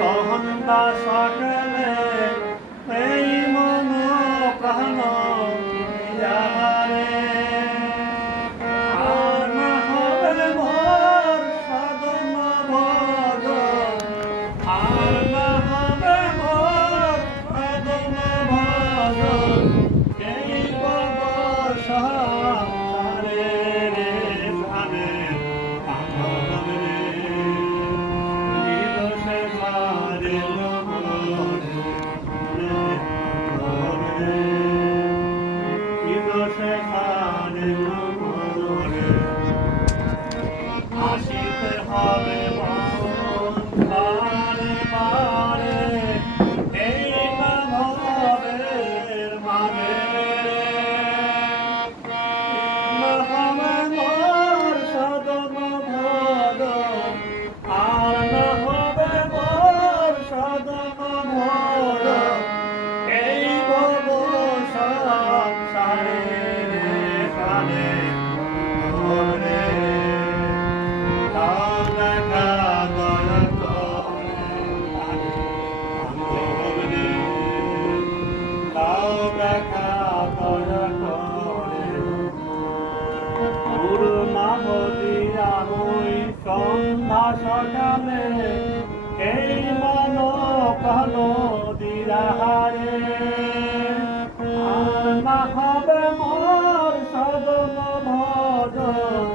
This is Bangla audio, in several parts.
সন্ধ্যা সকালে এই মন প্রাণ যাহারে আর না হবে মোর সাধন ভজন আর না হবে মোর সাধন ভজন এই সংসারে রে প্রাণে পাগল রে নিদোষে সারে নিদোষে সারে আসিতে হবে মন বারে বারে এই ভবের মাঝে হবে মোর সাধন ভজন আর না হবে মোর সাধন ভজন এই ভব সংসারে রে প্রাণে রে তাও দেখা দয়া করে তাও দেখা দয়া করে পূর্ণাবতী আমি সন্ধ্যা সকালে এই মন প্রাণ দিয়াহারে আর না হবে মোর সাধন ভজন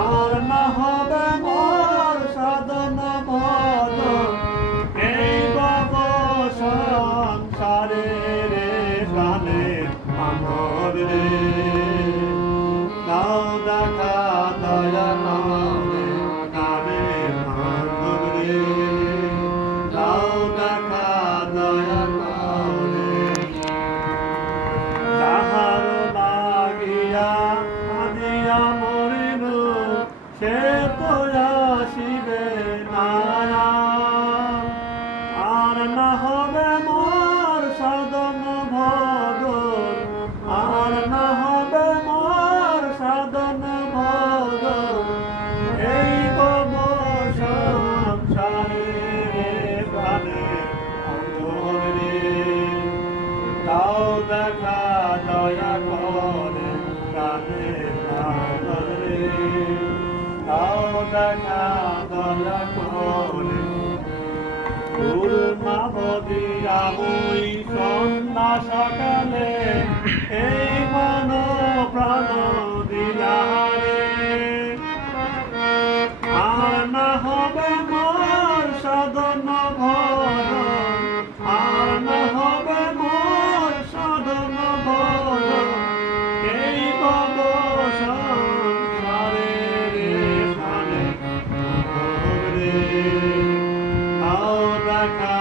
আর না হবে মোর সাধন ভজন এই ভব সংসারে রে প্রাণে মানব রে তাও দেখা দয়া করে কানে মানব রে তাও দেখা দয়া করে যাহার লাগিয়া আদিয়া মরিল সে তো আসিবে না আর না হবে মোর সাধন ভজন আর না হবে মোর সাধন ভজন এই ভব সংসারে প্রাণে অন্তর রে তাও দেখা দয়া করে প্রাণে প্রাণ রে তাও দেখা দয়া করে পূর্ণাবতী আমি সন্ধ্যা সকালে এই মন প্রাণ দিয়ারে আর না হবে মোর সাধন ভজন আর না হবে মোর সাধন ভজন এই ভব সংসারে রে প্রাণে রে তাও দেখা